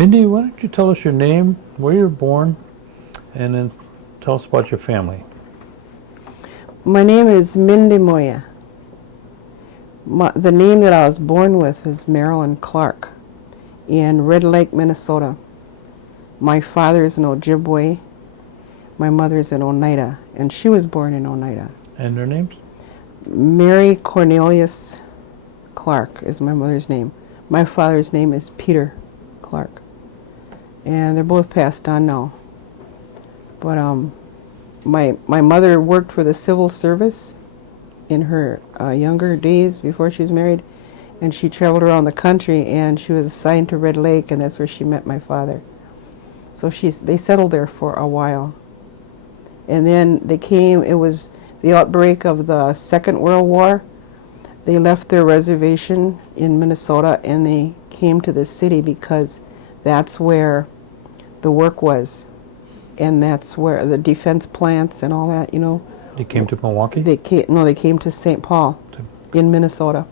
Mindy, why don't you tell us your name, where you were born, and then tell us about your family. My name is Mindemoye. The name that I was born with is Marilyn Clark in Red Lake, Minnesota. My father is an Ojibwe. My mother is an Oneida, and she was born in Oneida. And their names? Mary Cornelius Clark is my mother's name. My father's name is Peter Clark. And they're both passed on now. But my mother worked for the civil service in her younger days before she was married, and she traveled around the country, and she was assigned to Red Lake, and that's where she met my father. So they settled there for a while. And then it was the outbreak of the Second World War. They left their reservation in Minnesota and they came to the city because that's where the work was. And that's where the defense plants and all that, you know. They came to Milwaukee? They came to St. Paul in Minnesota.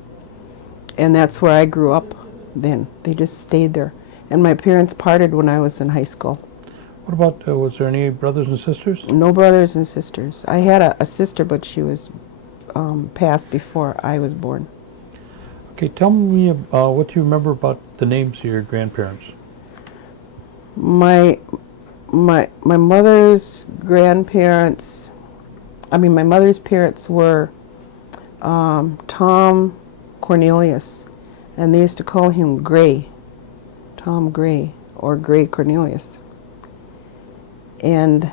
And that's where I grew up then. They just stayed there. And my parents parted when I was in high school. What about, was there any brothers and sisters? No brothers and sisters. I had a sister, but she was passed before I was born. Okay, tell me what you remember about the names of your grandparents. My mother's grandparents, my mother's parents were Tom Cornelius, and they used to call him Gray, Tom Gray, or Gray Cornelius. And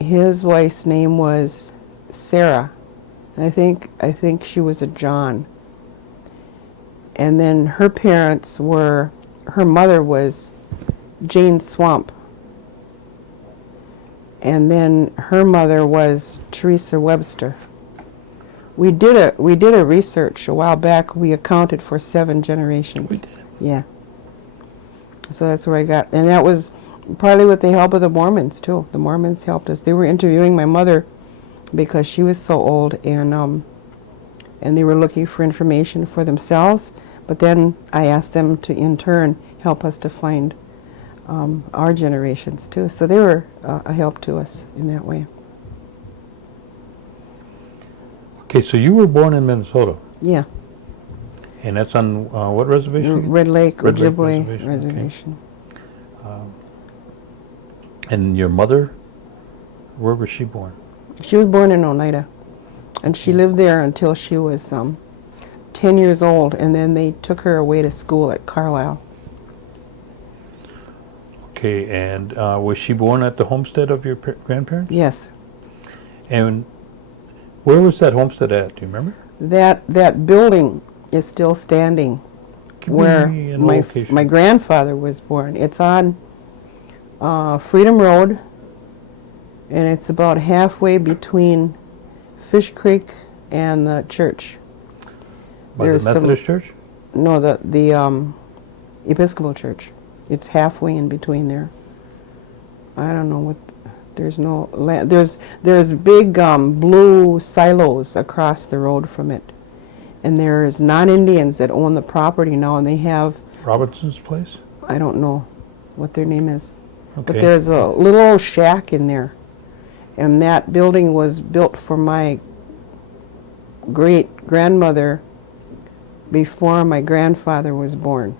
his wife's name was Sarah. I think she was a John. And then her mother was Jane Swamp. And then her mother was Teresa Webster. We did a research a while back. We accounted for 7 generations. We did. Yeah. So that's where I got, and that was partly with the help of the Mormons too. The Mormons helped us. They were interviewing my mother because she was so old, and they were looking for information for themselves. But then I asked them to, in turn, help us to find our generations too. So they were a help to us in that way. Okay, so you were born in Minnesota. Yeah. And that's on what reservation again? Red Lake Red Lake Ojibwe Reservation. Okay. And your mother, where was she born? She was born in Oneida, and she lived there until she was 10 years old, and then they took her away to school at Carlisle. Okay, and was she born at the homestead of your grandparents? Yes. And where was that homestead at? Do you remember? That building is still standing where my grandfather was born. It's on Freedom Road, and it's about halfway between Fish Creek and the church. By the Methodist church? No, the Episcopal church. It's halfway in between there. I don't know what. There's no land. There's big blue silos across the road from it, and there's non-Indians that own the property now, and they have Robinson's place? I don't know what their name is, okay. But there's a little old shack in there, and that building was built for my great-grandmother before my grandfather was born,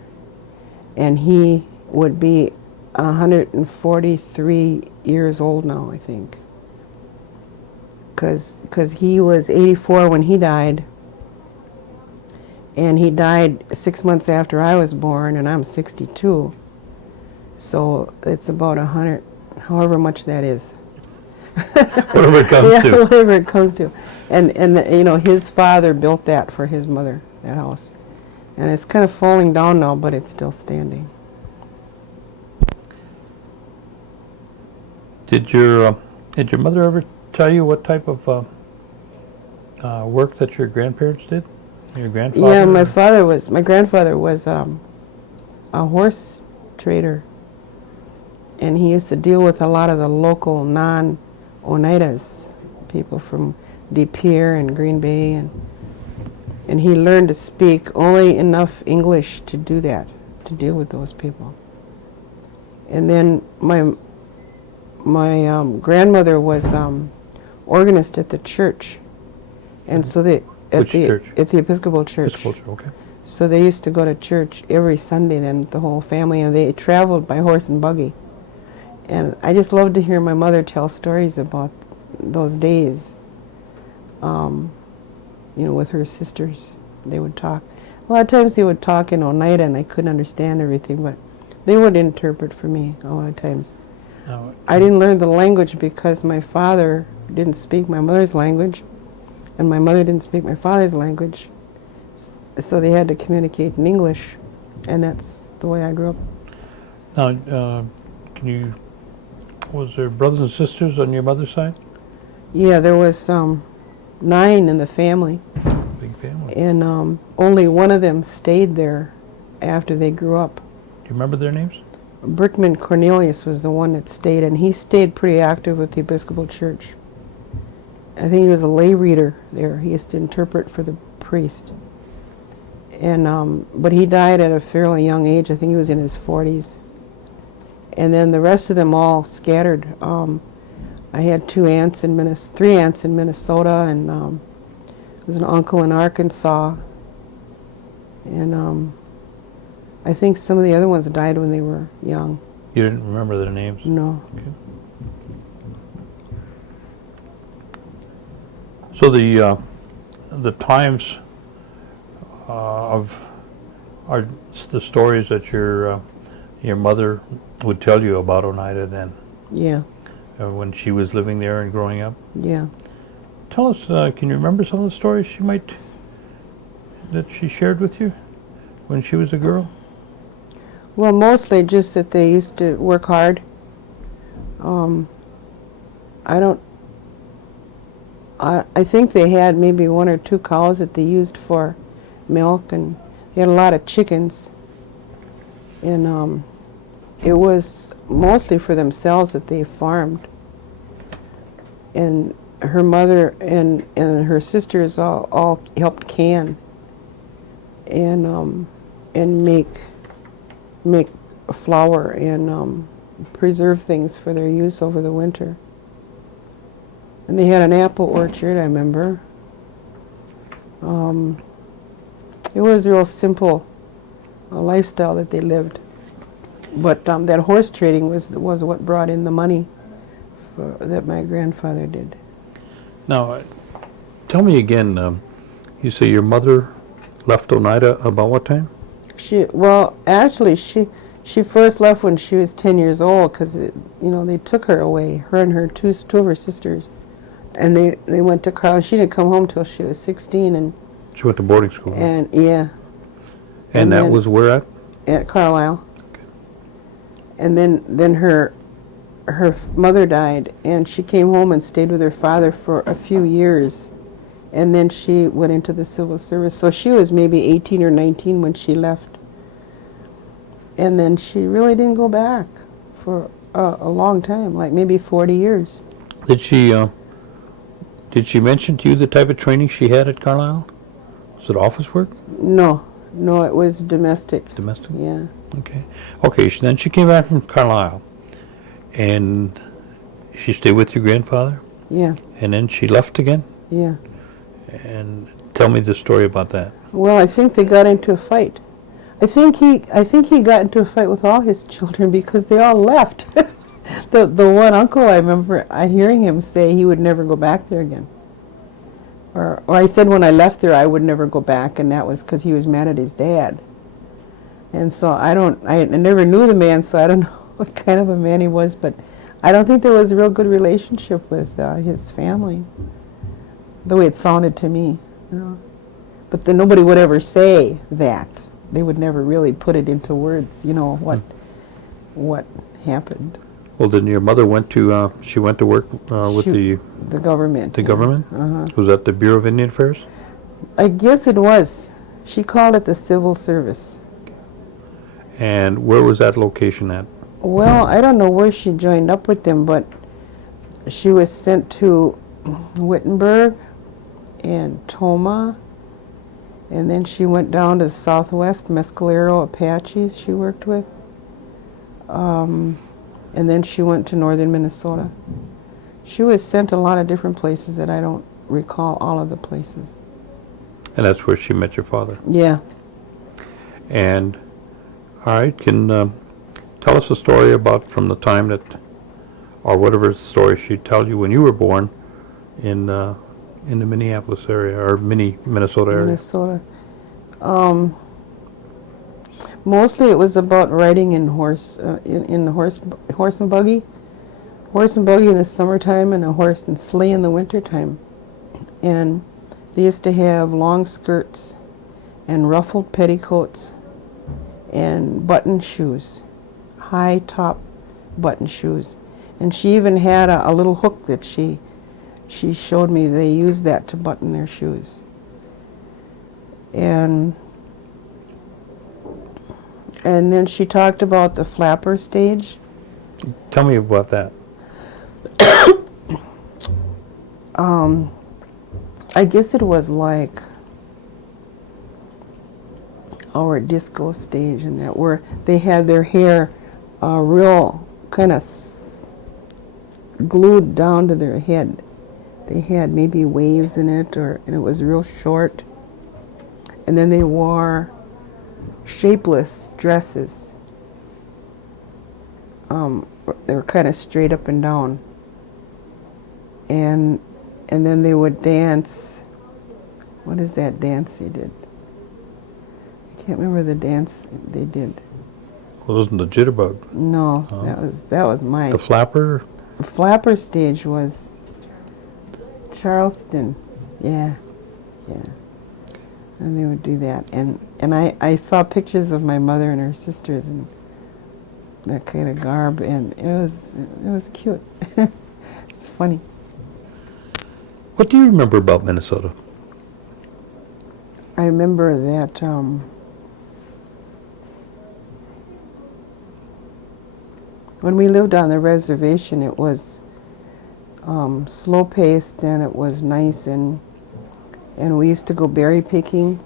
and he would be 143 years old now, I think, because he was 84 when he died, and he died 6 months after I was born, and I'm 62, so it's about 100, however much that is. Whatever it comes to. Whatever it comes to. And you know, his father built that for his mother, that house. And it's kind of falling down now, but it's still standing. Did your mother ever tell you what type of work that your grandparents did? Your grandfather? Yeah, my grandfather was a horse trader, and he used to deal with a lot of the local non-Oneidas, people from De Pere and Green Bay, and he learned to speak only enough English to do that, to deal with those people. And then my grandmother was organist at the church, and so they Which church? At the Episcopal Church. Episcopal Church, okay. So they used to go to church every Sunday then, the whole family, and they traveled by horse and buggy. And I just loved to hear my mother tell stories about those days, with her sisters. They would talk. A lot of times they would talk in Oneida, and I couldn't understand everything, but they would interpret for me a lot of times. Now, I didn't learn the language because my father didn't speak my mother's language, and my mother didn't speak my father's language. So they had to communicate in English, and that's the way I grew up. Now, was there brothers and sisters on your mother's side? Yeah, there was 9 in the family, Big family. and only one of them stayed there after they grew up. Do you remember their names? Brickman Cornelius was the one that stayed, and he stayed pretty active with the Episcopal Church. I think he was a lay reader there. He used to interpret for the priest. And but he died at a fairly young age. I think he was in his 40s. And then the rest of them all scattered. I had 3 aunts in Minnesota, and there was an uncle in Arkansas. And I think some of the other ones died when they were young. You didn't remember their names? No. Okay. So the times are the stories that your mother would tell you about Oneida then, Yeah. when she was living there and growing up. Yeah. Tell us, can you remember some of the stories that she shared with you when she was a girl? Well, mostly just that they used to work hard. I think they had maybe 1 or 2 cows that they used for milk, and they had a lot of chickens. And it was mostly for themselves that they farmed. And her mother and her sisters all helped can and make flour and preserve things for their use over the winter. And they had an apple orchard, I remember. It was a real simple lifestyle that they lived. But that horse trading was what brought in the money that my grandfather did. Now, tell me again, you say your mother left Oneida about what time? She first left when she was 10 years old because they took her away, her and her two of her sisters, and they went to Carlisle. She didn't come home till she was 16, and She went to boarding school. and yeah, And that then- was where at? at Carlisle. Okay. And then her mother died, and she came home and stayed with her father for a few years, and then she went into the civil service. So she was maybe 18 or 19 when she left, and then she really didn't go back for a long time, like maybe 40 years. Did she mention to you the type of training she had at Carlisle? Was it office work? No, it was domestic. Domestic? Yeah. Okay. Okay, then she came back from Carlisle, and she stayed with your grandfather, Yeah. and then she left again? Yeah. And tell me the story about that. Well, I think they got into a fight. I think he got into a fight with all his children because they all left. The one uncle, I remember hearing him say he would never go back there again. Or I said when I left there I would never go back, and that was because he was mad at his dad. And so I never knew the man, so I don't know what kind of a man he was, but I don't think there was a real good relationship with his family, the way it sounded to me. But then nobody would ever say that. They would never really put it into words, what happened. Well, then your mother went to work with the government. the government? Uh-huh. Was that the Bureau of Indian Affairs? I guess it was. She called it the civil service. And where was that location at? Well, I don't know where she joined up with them, but she was sent to Wittenberg and Toma, and then she went down to Southwest Mescalero Apaches she worked with. And then she went to northern Minnesota. She was sent a lot of different places that I don't recall all of the places. And that's where she met your father. Yeah. And, all right, can tell us a story about from the time that, or whatever story she told you when you were born in the Minneapolis area, or Minnesota area. Minnesota. Mostly it was about riding in the horse and buggy. Horse and buggy in the summertime and a horse and sleigh in the wintertime. And they used to have long skirts and ruffled petticoats and button shoes, high top button shoes. And she even had a little hook that she showed me. They used that to button their shoes. And then she talked about the flapper stage. Tell me about that. I guess it was like our disco stage, and that where they had their hair real kind of glued down to their head. They had maybe waves in it, and it was real short. And then they wore shapeless dresses. They were kind of straight up and down. And then they would dance. What is that dance they did? I can't remember the dance they did. Well, wasn't the jitterbug? No, Oh. that was my. The flapper? The flapper stage was Charleston. Yeah. And they would do that. And I saw pictures of my mother and her sisters in that kind of garb, and it was cute. It's funny. What do you remember about Minnesota? I remember that when we lived on the reservation, it was slow-paced, and it was nice, and we used to go berry picking,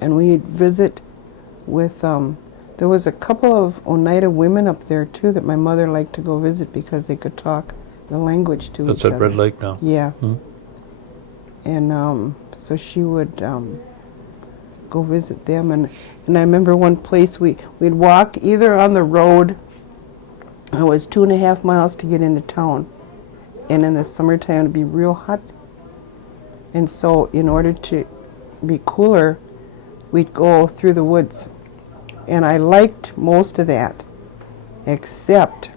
and we'd visit with, there was a couple of Oneida women up there, too, that my mother liked to go visit because they could talk the language to That's each other. at Red Lake now. Yeah. Hmm? And so she would go visit them, and I remember one place we'd walk either on the road. It was 2.5 miles to get into town, and in the summertime it'd be real hot. And so in order to be cooler, we'd go through the woods. And I liked most of that, except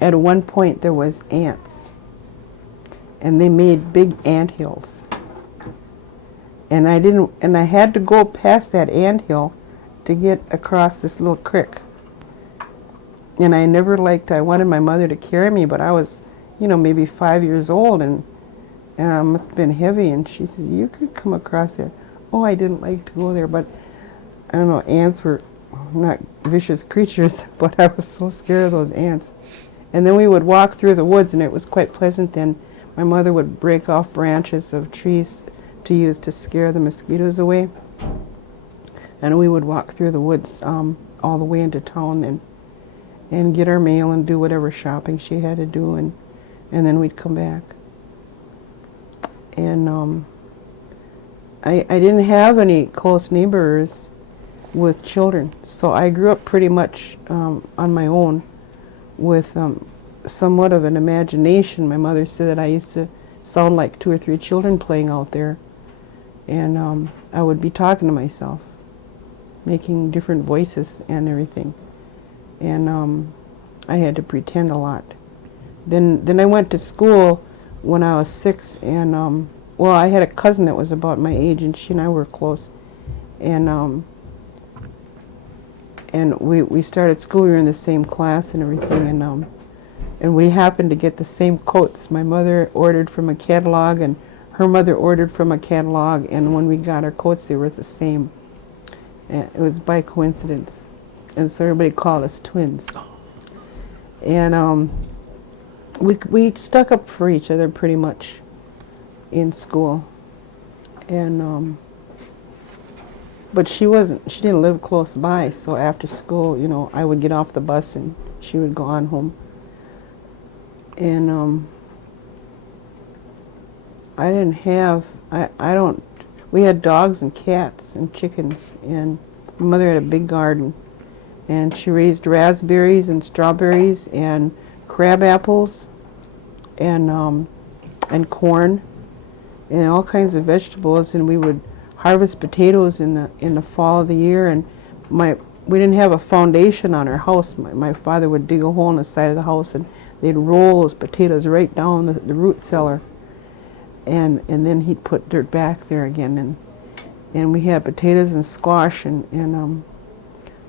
at one point there was ants. And they made big ant hills. And I had to go past that ant hill to get across this little creek. And I wanted my mother to carry me, but I was, maybe 5 years old, and I must have been heavy, and she says, you could come across there. Oh, I didn't like to go there, but I don't know, ants were not vicious creatures, but I was so scared of those ants. And then we would walk through the woods, and it was quite pleasant then. My mother would break off branches of trees to use to scare the mosquitoes away. And we would walk through the woods all the way into town then, and get our mail and do whatever shopping she had to do, and then we'd come back. And I didn't have any close neighbors with children, so I grew up pretty much on my own with somewhat of an imagination. My mother said that I used to sound like 2 or 3 children playing out there, and I would be talking to myself, making different voices and everything, and I had to pretend a lot. Then I went to school when I was 6, and I had a cousin that was about my age, and she and I were close, and we started school. We were in the same class and everything, and we happened to get the same coats. My mother ordered from a catalog, and her mother ordered from a catalog, and when we got our coats, they were the same. And it was by coincidence, and so everybody called us twins. And we stuck up for each other pretty much in school, and But she didn't live close by, so after school, you know, I would get off the bus and she would go on home. And I didn't have, I don't, we had dogs and cats and chickens, and my mother had a big garden, and she raised raspberries and strawberries and crab apples and corn and all kinds of vegetables, and we would harvest potatoes in the fall of the year. And we didn't have a foundation on our house. My father would dig a hole in the side of the house, and they'd roll those potatoes right down the root cellar, and then he'd put dirt back there again, and we had potatoes and squash, and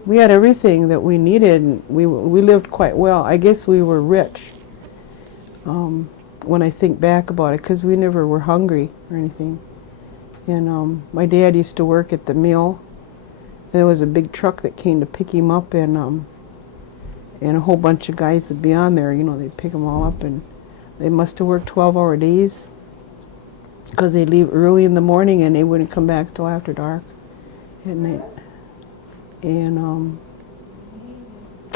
we had everything that we needed, and we lived quite well. I guess we were rich when I think back about it, because we never were hungry or anything. And my dad used to work at the mill, and there was a big truck that came to pick him up, and a whole bunch of guys would be on there. You know, they'd pick them all up, and they must have worked 12-hour days, because they'd leave early in the morning and they wouldn't come back till after dark at night. And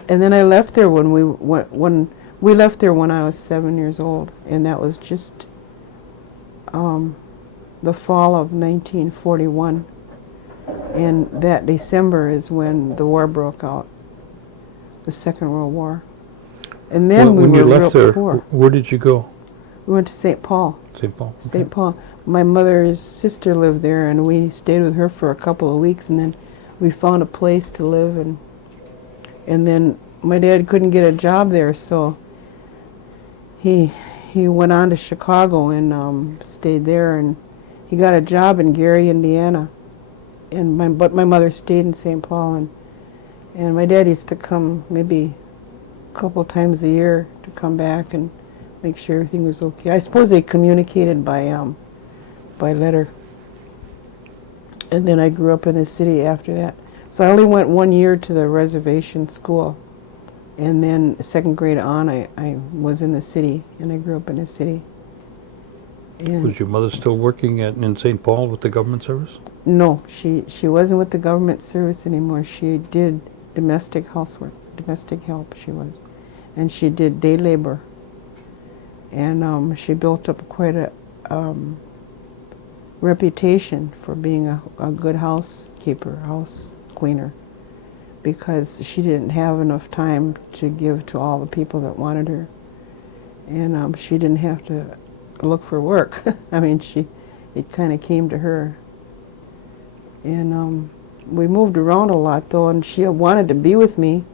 then I left there when we left there when I was 7 years old, and that was just the fall of 1941. And that December is when the war broke out, the Second World War. And then when we you were left real there, poor. where did you go? We went to St. Paul. St. Paul. St. Paul. My mother's sister lived there, and we stayed with her for a couple of weeks, and then we found a place to live, and then my dad couldn't get a job there, so he went on to Chicago and stayed there, and he got a job in Gary, Indiana, but my mother stayed in St. Paul, and my dad used to come maybe a couple times a year to come back and make sure everything was okay. I suppose they communicated by letter. And then I grew up in the city after that. So I only went 1 year to the reservation school. And then second grade on, I was in the city, and I grew up in the city. And Was your mother still working in St. Paul with the government service? no, she wasn't with the government service anymore. She did domestic housework, domestic help she was. And she did day labor. And she built up quite a reputation for being a good housekeeper, house cleaner, because she didn't have enough time to give to all the people that wanted her. And she didn't have to look for work. I mean, it kind of came to her. And we moved around a lot, though, and she wanted to be with me,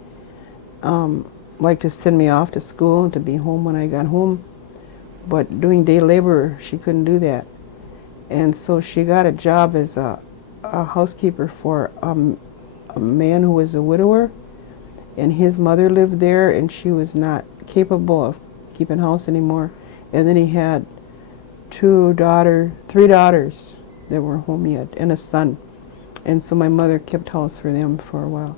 like to send me off to school and to be home when I got home. But doing day labor, she couldn't do that. And so she got a job as a housekeeper for a man who was a widower, and his mother lived there, and she was not capable of keeping house anymore. And then he had three daughters that were home yet, and a son. And so my mother kept house for them for a while.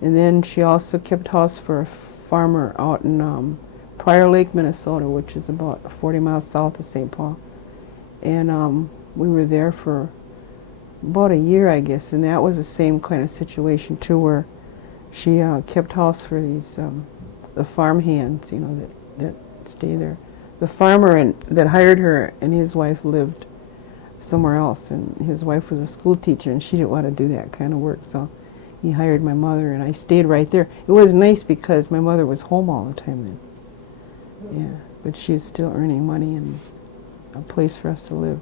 And then she also kept house for a farmer out in Prior Lake, Minnesota, which is about 40 miles south of St. Paul. And we were there for about a year, I guess, and that was the same kind of situation too, where she kept house for these the farm hands, you know, that stay there. The farmer that hired her and his wife lived somewhere else, and his wife was a school teacher, and she didn't want to do that kind of work, so he hired my mother, and I stayed right there. It was nice because my mother was home all the time then. Yeah, but she was still earning money and a place for us to live.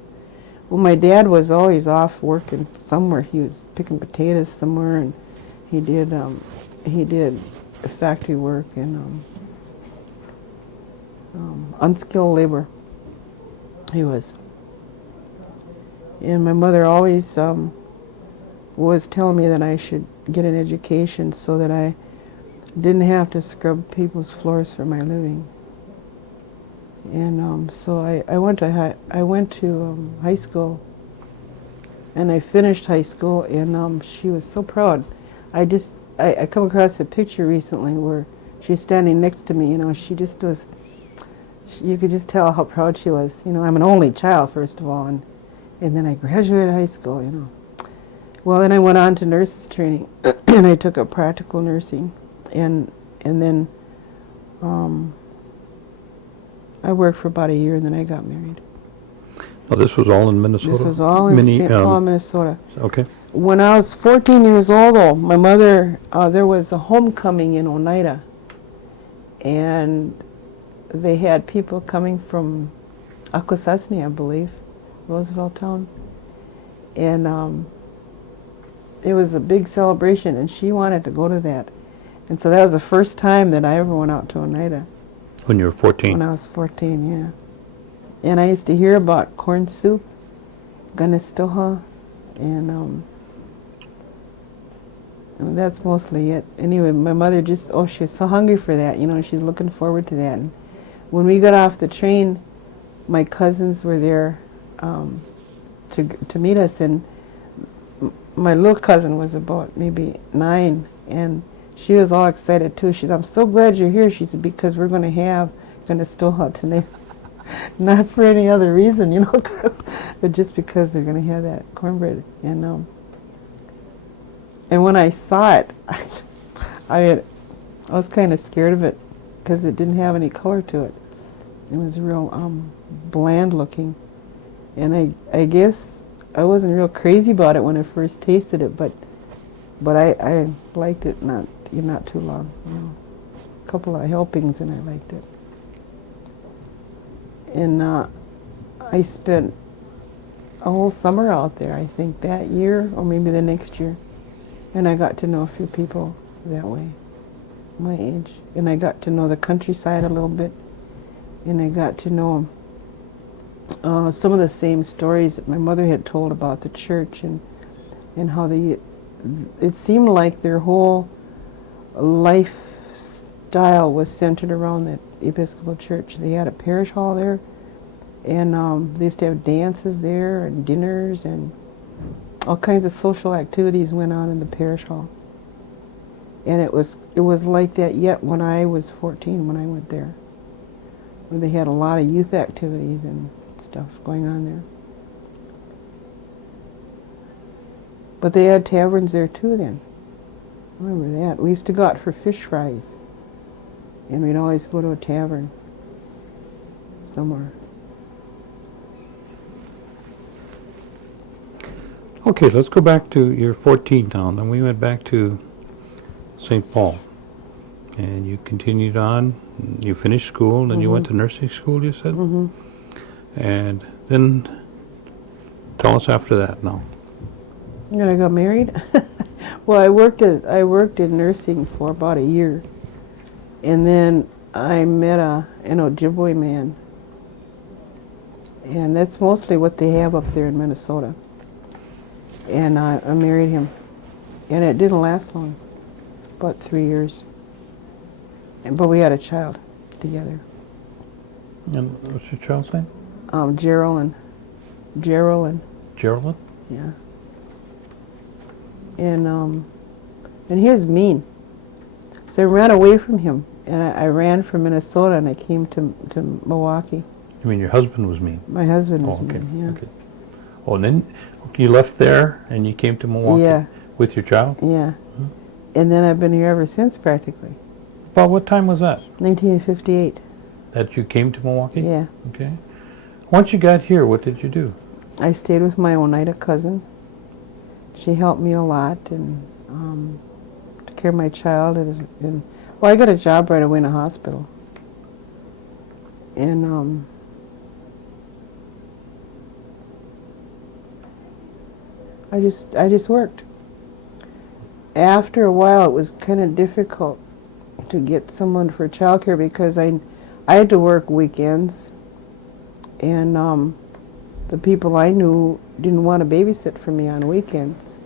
Well, my dad was always off working somewhere. He was picking potatoes somewhere, and he did factory work and unskilled labor. He was. And my mother always was telling me that I should get an education so that I didn't have to scrub people's floors for my living. And so I went to high school, and I finished high school, and she was so proud. I come across a picture recently where she's standing next to me. You know, she just was. You could just tell how proud she was. You know, I'm an only child, first of all, and then I graduated high school. You know, Well, then I went on to nurses training, and I took up practical nursing, and then I worked for about a year, and then I got married. Now, this was all in Minnesota? This was all in St. Paul, Minnesota. Okay. When I was 14 years old, though, my mother, there was a homecoming in Oneida, and they had people coming from Akwesasne, I believe, Roosevelt Town, and it was a big celebration, and she wanted to go to that. And so that was the first time that I ever went out to Oneida. When you were 14? When I was 14, yeah. And I used to hear about corn soup, Ganestoha, and that's mostly it. Anyway, my mother just, she was so hungry for that, she's looking forward to that. And when we got off the train, my cousins were there to meet us, and my little cousin was about maybe 9, and she was all excited too. She said, "I'm so glad you're here," she said, "because we're going to have Ganestoha tonight." Not for any other reason, but just because they're going to have that cornbread. And when I saw it, I was kind of scared of it because it didn't have any color to it. It was real bland looking, and I guess I wasn't real crazy about it when I first tasted it, but I liked it not too long. A couple of helpings and I liked it. And I spent a whole summer out there, I think, that year or maybe the next year. And I got to know a few people that way, my age. And I got to know the countryside a little bit. And I got to know some of the same stories that my mother had told about the church and how it seemed like their whole lifestyle was centered around that Episcopal church. They had a parish hall there, and they used to have dances there and dinners, and all kinds of social activities went on in the parish hall. And it was like that yet when I was 14 when I went there, where they had a lot of youth activities and stuff going on there. But they had taverns there too then. I remember that. We used to go out for fish fries, and we'd always go to a tavern somewhere. Okay, let's go back to your 14 town. Then we went back to St. Paul. And you continued on. You finished school, and then you went to nursing school, you said? Mm-hmm. And then tell us after that now. And I got married. Well, I worked in nursing for about a year, and then I met an Ojibwe man, and that's mostly what they have up there in Minnesota. And I married him, and it didn't last long, about 3 years. But we had a child together. And what's your child's name? Geraldine. Geraldine? Yeah. And he was mean. So I ran away from him, and I ran from Minnesota, and I came to Milwaukee. You mean your husband was mean? My husband was okay. mean, yeah. Okay. Oh, and then you left there, and you came to Milwaukee? Yeah. With your child? Yeah. And then I've been here ever since, practically. About what time was that? 1958. That you came to Milwaukee? Yeah. Okay. Once you got here, what did you do? I stayed with my Oneida cousin. She helped me a lot and took care of my child. And well, I got a job right away in a hospital. And I just worked. After a while, it was kind of difficult to get someone for childcare because I had to work weekends, and the people I knew didn't want to babysit for me on weekends.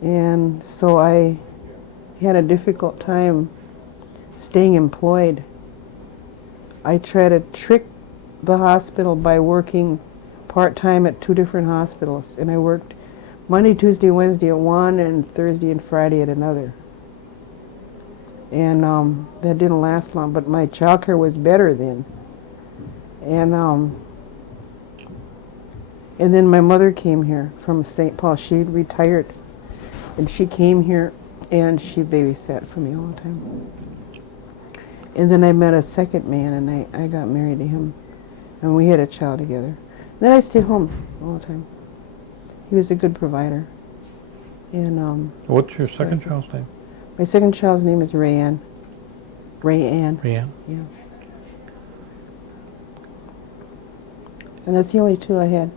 And so I had a difficult time staying employed. I tried to trick the hospital by working part-time at 2 different hospitals, and I worked Monday, Tuesday, Wednesday at one, and Thursday and Friday at another. And that didn't last long, but my childcare was better then. And And then my mother came here from St. Paul. She retired, and she came here, and she babysat for me all the time. And then I met a second man, and I got married to him, and we had a child together. Then I stayed home all the time. He was a good provider. And What's your second child's name? my second child's name is Rayanne. Rayanne. Rianne. Yeah. And that's the only two I had.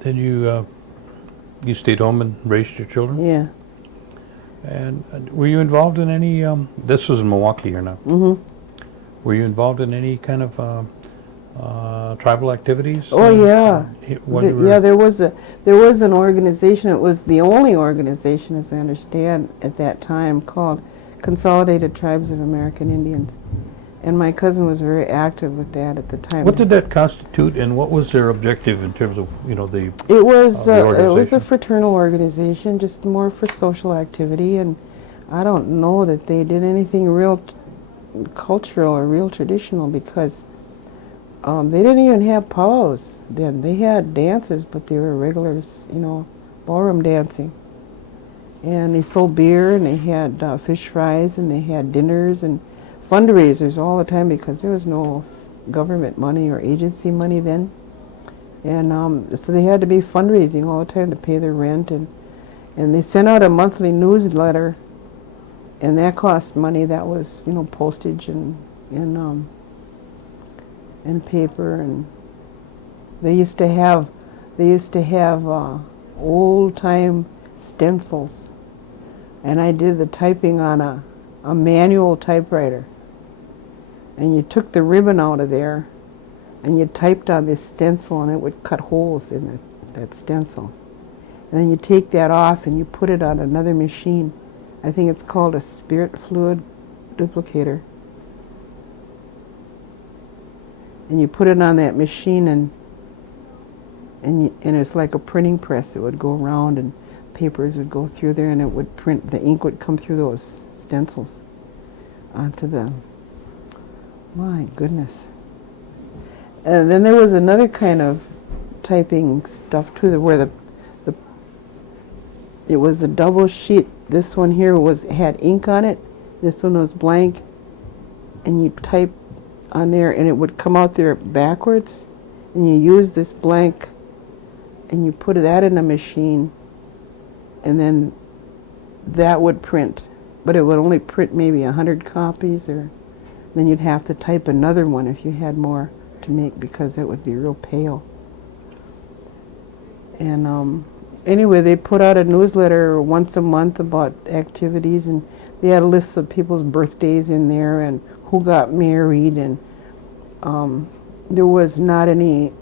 Then you stayed home and raised your children? Yeah. And were you involved in any, this was in Milwaukee here now, Mm-hmm. were you involved in any kind of tribal activities? Oh yeah. When you were- Yeah, there was an organization. It was the only organization, as I understand, at that time called Consolidated Tribes of American Indians. And my cousin was very active with that at the time. What did that constitute, and what was their objective in terms of, the... It was the it was organization? a fraternal organization, just more for social activity, and I don't know that they did anything real cultural or real traditional, because they didn't even have powwows then. They had dances, but they were regulars, ballroom dancing. And they sold beer, and they had fish fries, and they had dinners and fundraisers all the time, because there was no government money or agency money then. And so they had to be fundraising all the time to pay their rent, and they sent out a monthly newsletter, and that cost money. That was postage and paper, and they used to have old time stencils, and I did the typing on a manual typewriter. And you took the ribbon out of there, and you typed on this stencil, and it would cut holes in that stencil. And then you take that off, and you put it on another machine. I think it's called a spirit fluid duplicator. And you put it on that machine, and it's like a printing press. It would go around, and papers would go through there, and it would print. The ink would come through those stencils onto the... My goodness. And then there was another kind of typing stuff too, where it was a double sheet. This one here had ink on it. This one was blank, and you type on there, and it would come out there backwards. And you use this blank, and you put that in a machine, and then that would print, but it would only print maybe 100 copies, or then you'd have to type another one if you had more to make, because it would be real pale. And anyway, they put out a newsletter once a month about activities, and they had a list of people's birthdays in there and who got married, and there was not any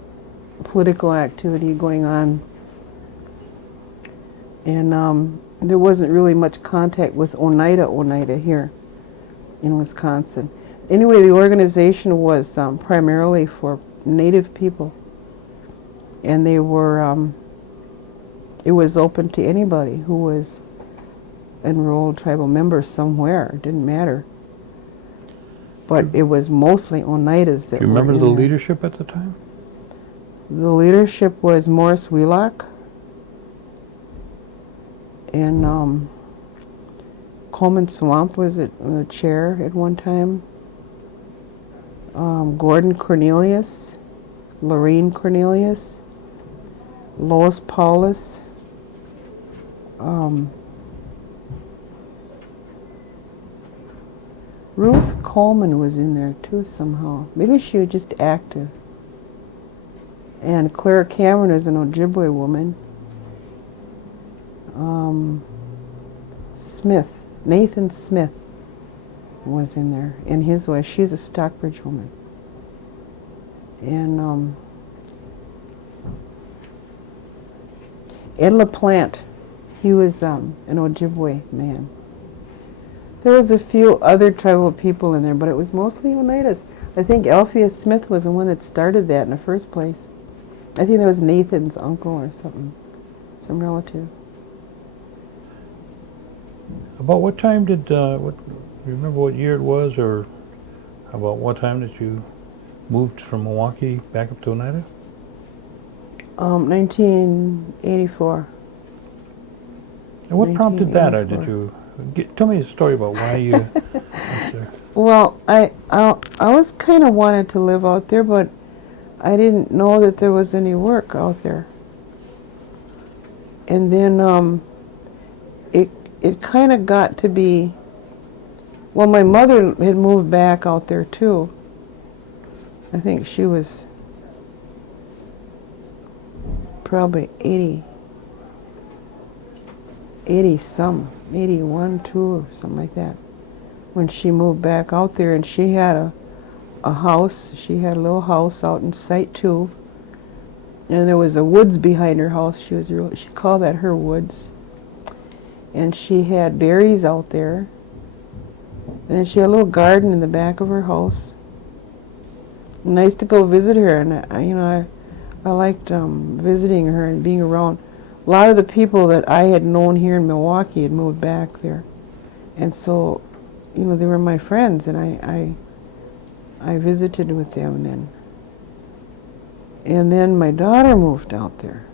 political activity going on. And there wasn't really much contact with Oneida here in Wisconsin. Anyway, the organization was primarily for Native people, and they were, it was open to anybody who was enrolled tribal member somewhere. It didn't matter. But it was mostly Oneidas that Do you were remember in the there. leadership at the time? The leadership was Morris Wheelock, and Coleman Swamp was the chair at one time. Gordon Cornelius, Lorraine Cornelius, Lois Paulus, Ruth Coleman was in there too somehow. Maybe she was just active. And Clara Cameron is an Ojibwe woman. Smith, Nathan Smith was in there, and his wife. She's a Stockbridge woman. And Ed LaPlante, he was an Ojibwe man. There was a few other tribal people in there, but it was mostly Oneidas. I think Alpheus Smith was the one that started that in the first place. I think that was Nathan's uncle or something, some relative. About what time did, do you remember what year it was, or about what time did you moved from Milwaukee back up to Oneida? 1984. And what prompted that, or did 1984. you... tell me a story about why you went there. Well, I was kind of wanted to live out there, but I didn't know that there was any work out there. And then it kind of got to be, well, my mother had moved back out there too. I think she was probably 80-some, 81, 2, or something like that, when she moved back out there. And she had a house. She had a little house out in sight too. And there was a woods behind her house. She called that her woods. And she had berries out there. And then she had a little garden in the back of her house. And I used to go visit her, and I liked visiting her and being around. A lot of the people that I had known here in Milwaukee had moved back there. And so, they were my friends, and I visited with them then. And then my daughter moved out there.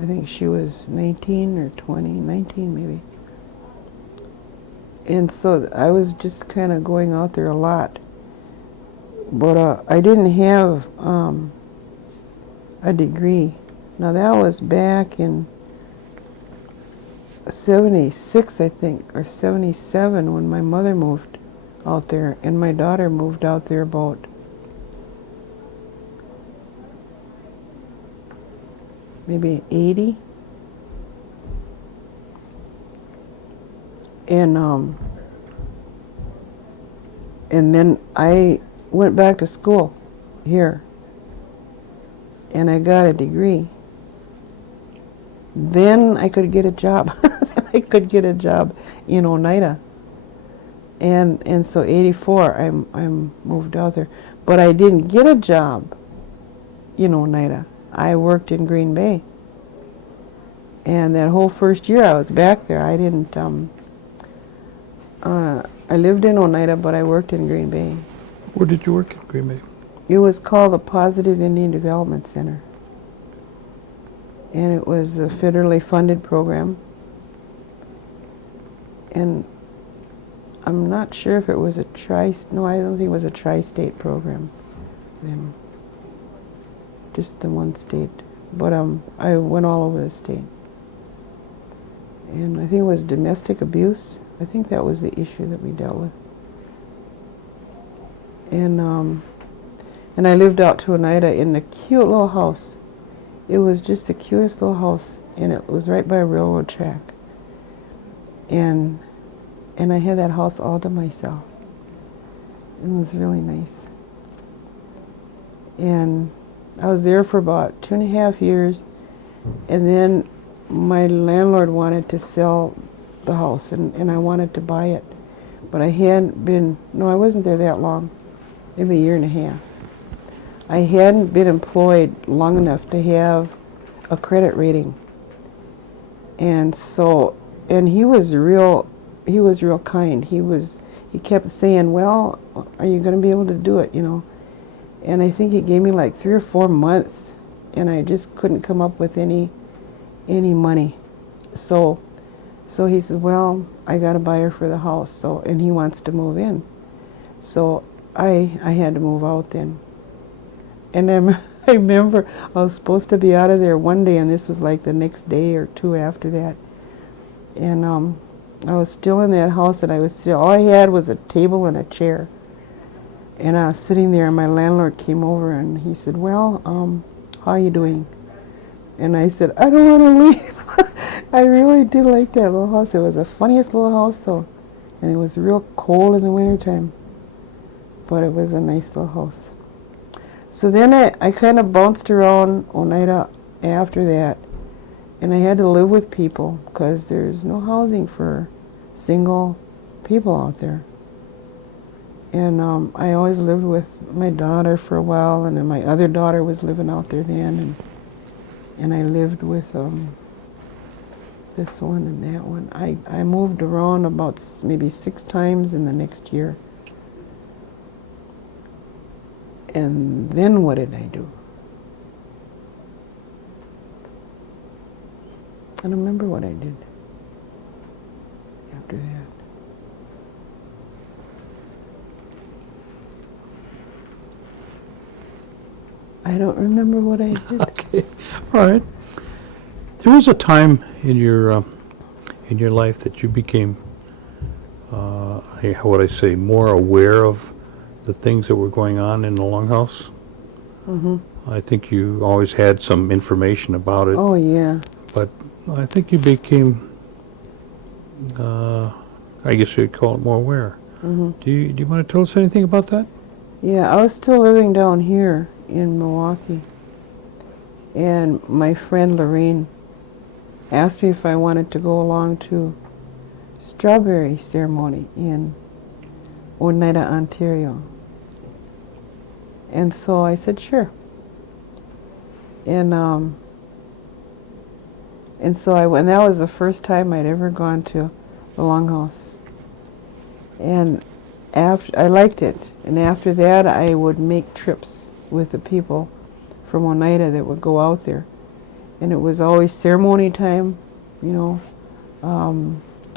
I think she was 19 or 20, 19 maybe. And so I was just kind of going out there a lot. But I didn't have a degree. Now that was back in 76, I think, or 77, when my mother moved out there, and my daughter moved out there about maybe 80. And then I went back to school here, and I got a degree. Then I could get a job. I could get a job in Oneida. And so 84, I moved out there. But I didn't get a job in Oneida. I worked in Green Bay. And that whole first year I was back there, I didn't, I lived in Oneida, but I worked in Green Bay. Where did you work in Green Bay? It was called the Positive Indian Development Center. And it was a federally funded program. And I'm not sure if it was a no, I don't think it was a tri-state program then. Just the one state. But I went all over the state. And I think it was domestic abuse. I think that was the issue that we dealt with. And I lived out to Oneida in a cute little house. It was just the cutest little house, and it was right by a railroad track. And I had that house all to myself. It was really nice. And I was there for about 2.5 years, and then my landlord wanted to sell the house, and I wanted to buy it. But I hadn't been, no, I wasn't there that long, maybe 1.5 years. I hadn't been employed long enough to have a credit rating. And so, and he was real kind. He kept saying, well, are you going to be able to do it, And I think he gave me like 3 or 4 months, and I just couldn't come up with any money. So he said, well, I got a buyer for the house, and he wants to move in. So I had to move out then. And I remember I was supposed to be out of there one day, and this was like the next day or 2 after that. And I was still in that house, and all I had was a table and a chair. And I was sitting there, and my landlord came over, and he said, well, how are you doing? And I said, I don't want to leave. I really did like that little house. It was the funniest little house, though. And it was real cold in the wintertime. But it was a nice little house. So then I kind of bounced around Oneida after that. And I had to live with people because there's no housing for single people out there. And I always lived with my daughter for a while, and then my other daughter was living out there then, and I lived with this one and that one. I moved around about maybe 6 times in the next year. And then what did I do? I don't remember what I did after that. I don't remember what I did. Okay, all right. There was a time in your life that you became, how would I say, more aware of the things that were going on in the Longhouse. Mm-hmm. I think you always had some information about it, Oh, yeah. but I think you became, I guess you'd call it more aware. Mm-hmm. Do you want to tell us anything about that? Yeah, I was still living down here in Milwaukee, and my friend Lorraine asked me if I wanted to go along to strawberry ceremony in Oneida, Ontario. And so I said, sure. And so I went. That was the first time I'd ever gone to the Longhouse. And I liked it. And after that, I would make trips with the people from Oneida that would go out there. And it was always ceremony time, you know.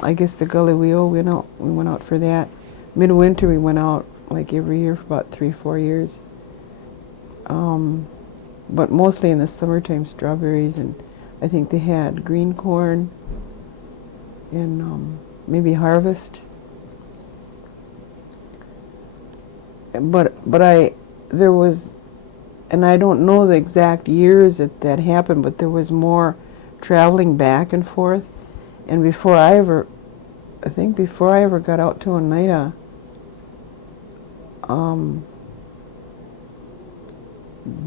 I guess the Gully Wheel, we went out for that. Midwinter, we went out like every year for about 3-4 years. But mostly in the summertime, strawberries, and I think they had green corn and maybe harvest. But there was, and I don't know the exact years that happened, but there was more traveling back and forth. And before I ever got out to Oneida,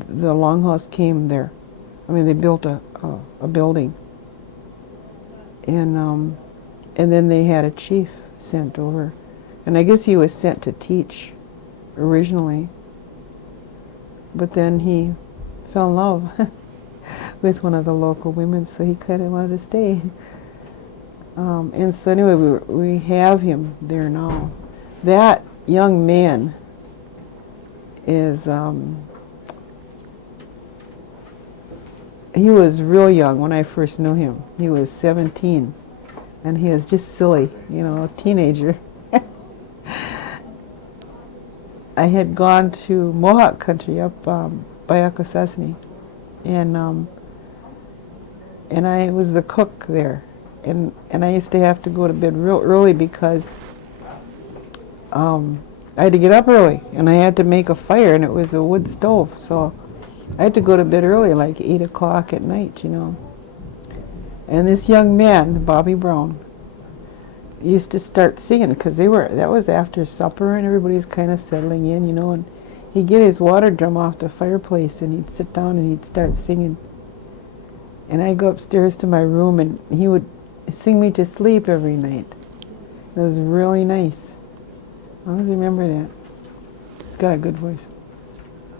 the Longhouse came there. I mean, they built a building, and then they had a chief sent over, and I guess he was sent to teach originally, but then he fell in love with one of the local women, so he kind of wanted to stay. And so anyway, we have him there now. That young man is, he was real young when I first knew him. He was 17, and he was just silly, you know, a teenager. I had gone to Mohawk country up by Akwesasne, and I was the cook there, and I used to have to go to bed real early because I had to get up early, and I had to make a fire, and it was a wood stove, so I had to go to bed early, like 8 o'clock at night, you know. And this young man, Bobby Brown, used to start singing, because that was after supper and everybody's kind of settling in, you know, and he'd get his water drum off the fireplace and he'd sit down and he'd start singing. And I'd go upstairs to my room and he would sing me to sleep every night. It was really nice. I always remember that. He's got a good voice.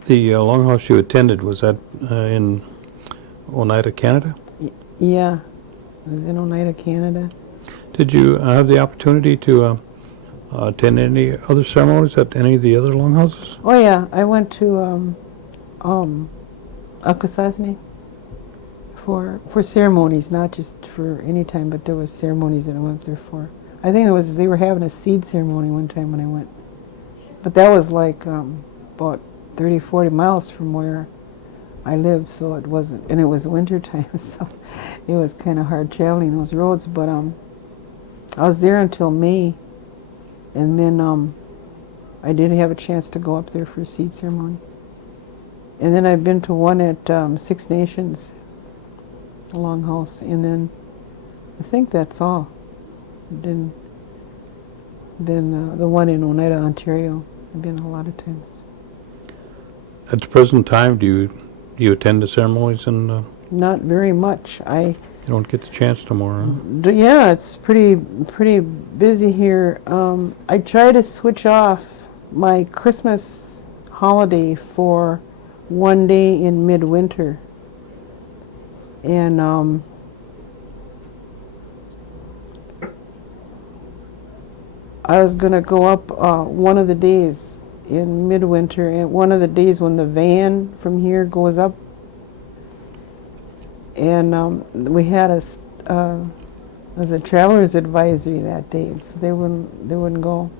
The Longhouse you attended, was that in Oneida, Canada? Yeah, it was in Oneida, Canada. Did you have the opportunity to attend any other ceremonies at any of the other Longhouses? Oh yeah, I went to Akwesasne for ceremonies, not just for any time, but there was ceremonies that I went there for. I think they were having a seed ceremony one time when I went, but that was like about 30-40 miles from where I lived, so it wasn't, and it was winter time, so it was kind of hard traveling those roads. But I was there until May, and then I did have a chance to go up there for a seed ceremony. And then I've been to one at Six Nations, the Longhouse, and then I think that's all. Then the one in Oneida, Ontario, I've been a lot of times. At the present time, do you attend the ceremonies and Not very much. you don't get the chance no more, huh? Yeah, it's pretty busy here. I try to switch off my Christmas holiday for one day in midwinter, and I was gonna go up one of the days in midwinter, and one of the days when the van from here goes up. And we had was a traveler's advisory that day, so they wouldn't go.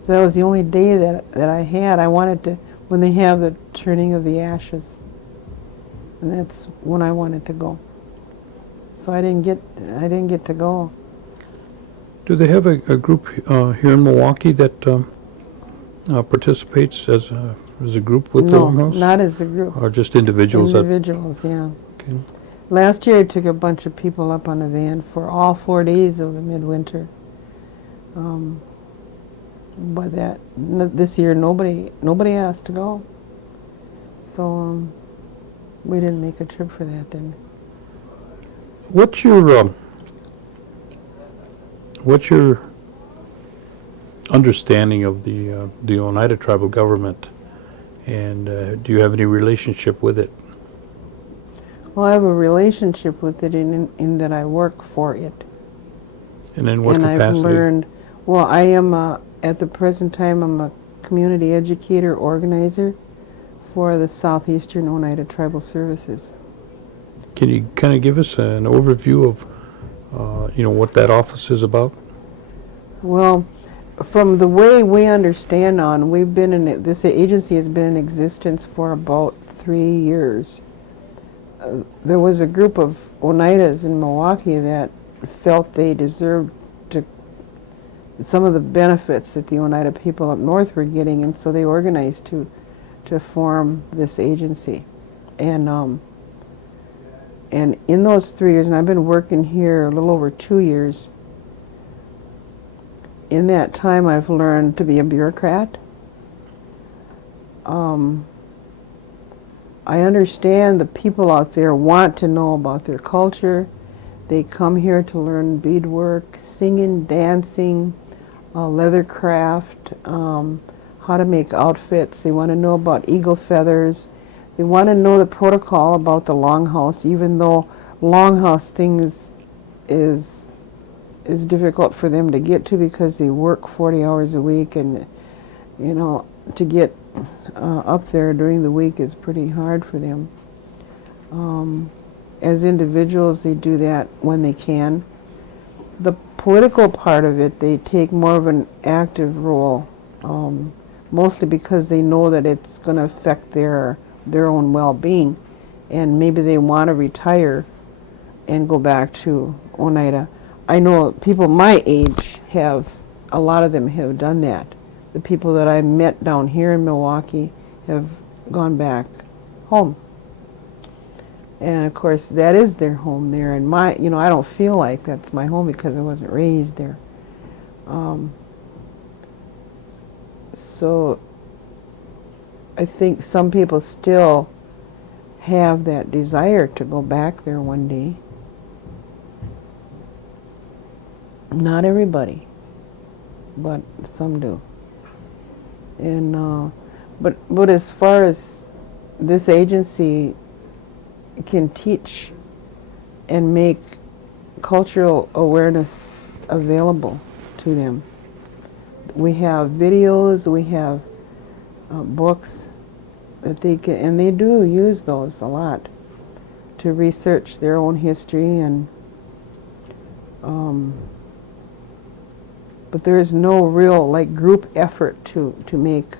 So that was the only day that I had. I wanted to, when they have the turning of the ashes, and that's when I wanted to go. So I didn't get to go. Do they have a group here in Milwaukee that participates as a group with the Longhouse? No, not as a group. Or just individuals? Individuals, yeah. Okay. Last year I took a bunch of people up on a van for all 4 days of the midwinter. But this year nobody asked to go. So we didn't make a trip for that then. What's your understanding of the Oneida tribal government, and do you have any relationship with it? Well, I have a relationship with it in that I work for it. And in what capacity? And I've learned, well, I am, at the present time, I'm a community educator organizer for the Southeastern Oneida Tribal Services. Can you kind of give us an overview of, what that office is about? Well, from the way we understand on, we've been in it, this agency has been in existence for about 3 years. There was a group of Oneidas in Milwaukee that felt they deserved some of the benefits that the Oneida people up north were getting, and so they organized to form this agency. And in those 3 years, and I've been working here a little over 2 years, in that time I've learned to be a bureaucrat. I understand the people out there want to know about their culture. They come here to learn beadwork, singing, dancing, leather craft, how to make outfits. They want to know about eagle feathers. They want to know the protocol about the longhouse, even though longhouse things is difficult for them to get to because they work 40 hours a week, and to get up there during the week is pretty hard for them. As individuals, they do that when they can. The political part of it, they take more of an active role, mostly because they know that it's going to affect their own well-being, and maybe they want to retire and go back to Oneida. I know people my age a lot of them have done that. The people that I met down here in Milwaukee have gone back home. And of course, that is their home there. And I don't feel like that's my home because I wasn't raised there. So I think some people still have that desire to go back there one day. Not everybody, but some do. And but as far as this agency can teach and make cultural awareness available to them, we have videos, we have books that they can, and they do use those a lot to research their own history, and but there is no real group effort to make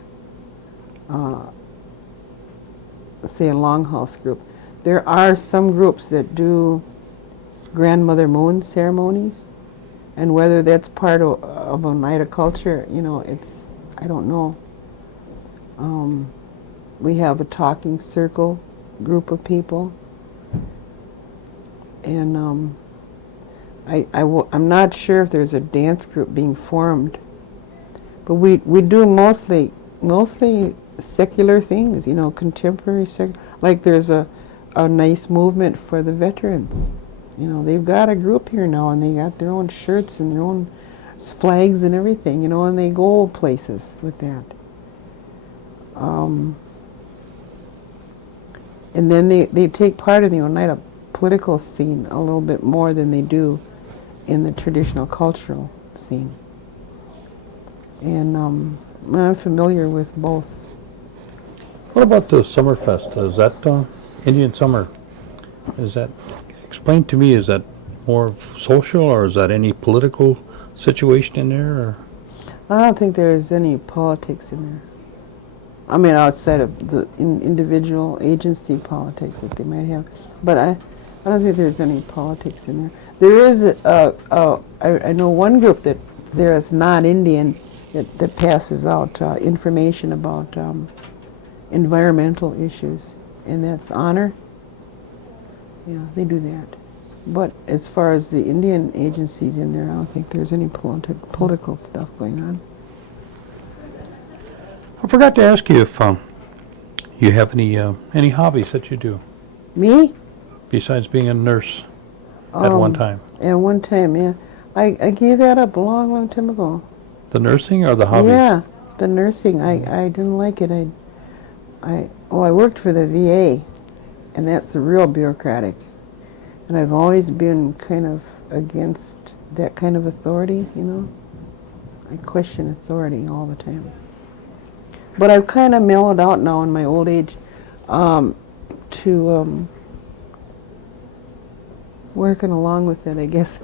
say a longhouse group. There are some groups that do grandmother moon ceremonies, and whether that's part of Oneida culture, I don't know. We have a talking circle group of people, and I'm not sure if there's a dance group being formed, but we do mostly secular things, contemporary like there's a nice movement for the veterans. They've got a group here now, and they got their own shirts and their own flags and everything, and they go places with that. And then they take part in the Oneida political scene a little bit more than they do in the traditional cultural scene. And I'm familiar with both. What about the Summerfest? Is that Indian Summer? Explain to me, is that more social, or is that any political situation in there? Or? I don't think there's any politics in there. I mean, outside of the individual agency politics that they might have. But I don't think there's any politics in there. There is, I know one group that there is not Indian that passes out information about environmental issues, and that's Honor. Yeah, they do that. But as far as the Indian agencies in there, I don't think there's any political stuff going on. I forgot to ask you if you have any hobbies that you do Me? besides being a nurse at one time. At one time, yeah. I gave that up a long, long time ago. The nursing or the hobbies? Yeah, the nursing. I didn't like it. I worked for the VA, and that's real bureaucratic. And I've always been kind of against that kind of authority, you know. I question authority all the time. But I've kind of mellowed out now in my old age to working along with it, I guess.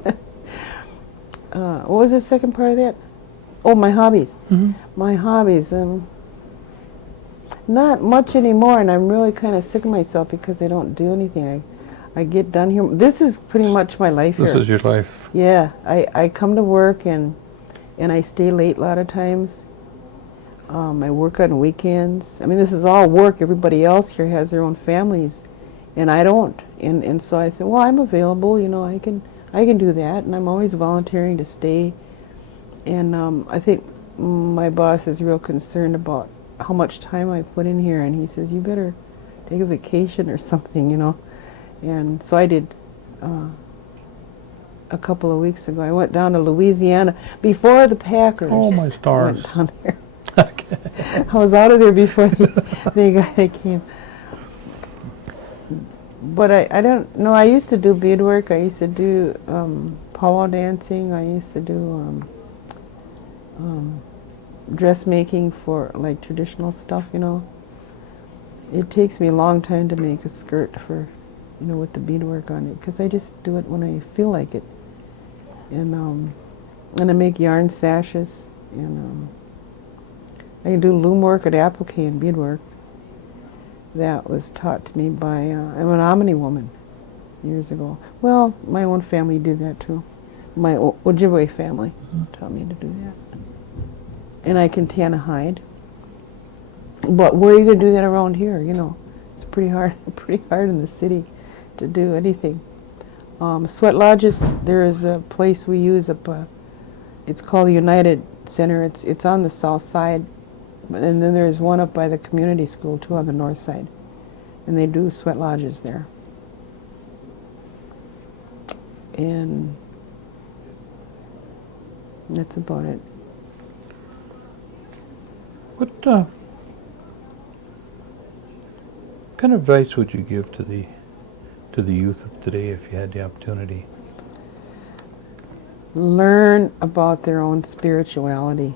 What was the second part of that? Oh, my hobbies. Mm-hmm. My hobbies. Not much anymore, and I'm really kind of sick of myself because I don't do anything. I get done here. This is pretty much my life here. This is your life. Yeah, I come to work and I stay late a lot of times. I work on weekends. I mean, this is all work. Everybody else here has their own families, and I don't. And so I think, well, I'm available. You know, I can do that, and I'm always volunteering to stay. And I think my boss is real concerned about how much time I put in here, and he says, you better take a vacation or something, you know. And so I did a couple of weeks ago. I went down to Louisiana before the Packers. Oh, my stars. Went down there. I was out of there before they came. But I don't know. I used to do beadwork. I used to do powwow dancing. I used to do dressmaking for like traditional stuff, you know. It takes me a long time to make a skirt for, you know, with the beadwork on it, because I just do it when I feel like it. And I make yarn sashes, and I can do loom work at applique and beadwork. That was taught to me by an Menominee woman years ago. Well, my own family did that too. My Ojibwe family taught me to do that. And I can tan a hide. But where are you going to do that around here? You know, it's pretty hard in the city to do anything. Sweat lodges, there is a place we use up. It's called the United Center. It's on the south side. And then there's one up by the community school, too, on the north side. And they do sweat lodges there. And that's about it. What kind of advice would you give to the youth of today if you had the opportunity? Learn about their own spirituality.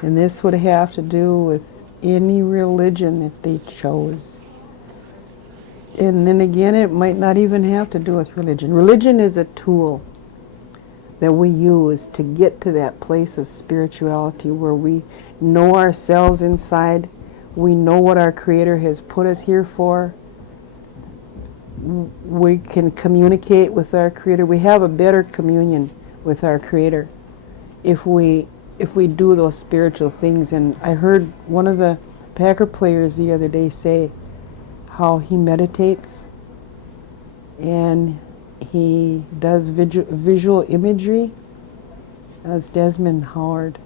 And this would have to do with any religion that they chose. And then again, it might not even have to do with religion. Religion is a tool that we use to get to that place of spirituality where we know ourselves inside, we know what our Creator has put us here for, we can communicate with our Creator. We have a better communion with our Creator if we do those spiritual things. And I heard one of the Packer players the other day say how he meditates and he does visual imagery. As Desmond Howard.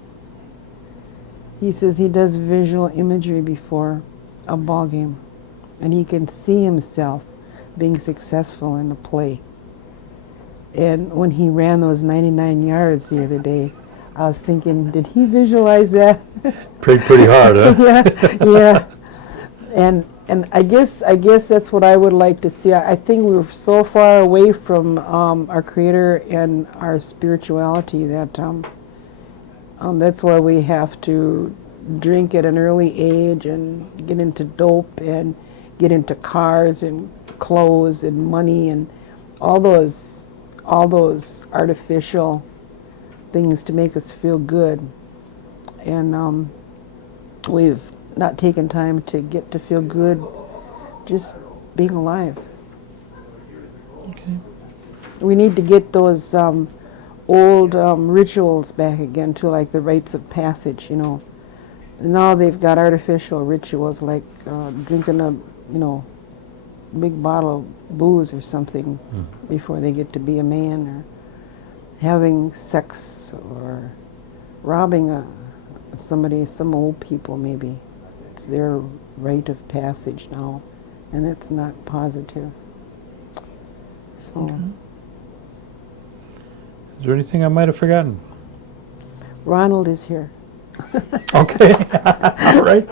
He says he does visual imagery before a ball game, and he can see himself being successful in a play. And when he ran those 99 yards the other day, I was thinking, did he visualize that? Prayed pretty hard, huh? Yeah. And I guess that's what I would like to see. I think we're so far away from our Creator and our spirituality that that's why we have to drink at an early age and get into dope and get into cars and clothes and money and all those all those artificial things to make us feel good. And we've not taken time to get to feel good just being alive. Okay. We need to get those old rituals back again, to like the rites of passage, you know. Now they've got artificial rituals like drinking a, big bottle of booze or something before they get to be a man, or having sex, or robbing some old people maybe. It's their rite of passage now, and it's not positive. So. Okay. Is there anything I might have forgotten? Ronald is here. Okay, all right.